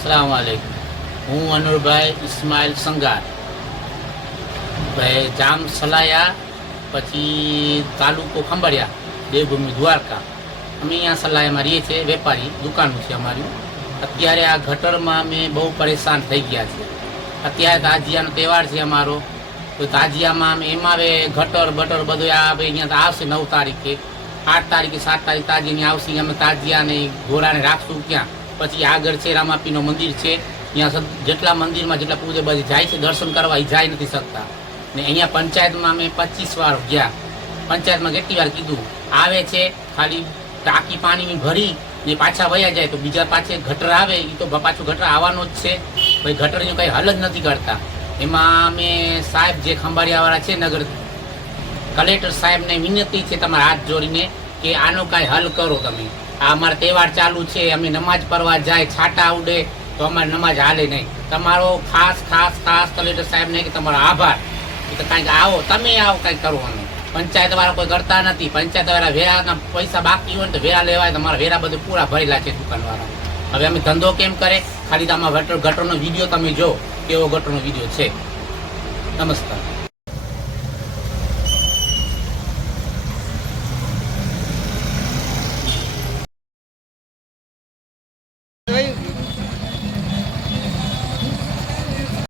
અસલામ વાલેકુમ હું અનુરભાઈ ઇસ્માઇલ સંગાર ભાઈ, જામ સલાયા, પછી તાલુકો ખંભાળિયા, દેવભૂમિ દ્વારકા. અમે અહીંયા સલાયામાં રહીએ છીએ, વેપારી, દુકાનનું છે અમારી. અત્યારે આ ગટરમાં અમે બહુ પરેશાન થઈ ગયા છે અત્યારે તાજિયાનો તહેવાર છે અમારો. તો તાજિયામાં અમે એમાં હવે ગટર, બટર બધું આ અહીંયા આવશે નવ તારીખે. આઠ તારીખે સાત તારીખ તાજીની આવશે. અમે તાજિયાને ઘોડાને રાખશું ક્યાં? પછી આગળ છે રામાપીનું મંદિર છે. ત્યાં જેટલા મંદિરમાં જેટલા પૂજે બધી જાય છે, દર્શન કરવા એ જાય નથી શકતા. ને અહીંયા પંચાયતમાં અમે પચીસ વાર ગયા. પંચાયતમાં કેટલી વાર કીધું? આવે છે, ખાલી ટાંકી પાણીની ભરી ને પાછા વયા જાય તો બીજા પાછે ગટર આવે એ તો પાછું ગટર આવવાનો જ છે. ભાઈ ગટરની કંઈ હલ જ નથી કરતા. એમાં અમે સાહેબ જે ખંભાળિયાવાળા છે નગર કલેક્ટર સાહેબને વિનંતી છે તમારા હાથ જોડીને કે આનો કાંઈ હલ કરો તમે. આ અમારા તહેવાર ચાલુ છે, અમે નમાજ પડવા જાય, છાટા ઉડે, તો અમારે નમાજ હાલે નહીં. તમારો ખાસ ખાસ ખાસ કલેક્ટર સાહેબને કે તમારો આભાર. કે કાંઈક આવો, તમે આવો કાંઈક કરવાનું. પંચાયત વાળા કોઈ કરતા નથી. પંચાયત વાળા વેરાના પૈસા બાકી હોય ને તો વેરા લેવાય, તમારા વેરા બધું પૂરા ભરેલા છે દુકાનવાળા. હવે અમે ધંધો કેમ કરે? ખાલી તમારા ગટર ગટરનો વીડિયો તમે જો, કેવો ગટરનો વીડિયો છે. નમસ્કાર.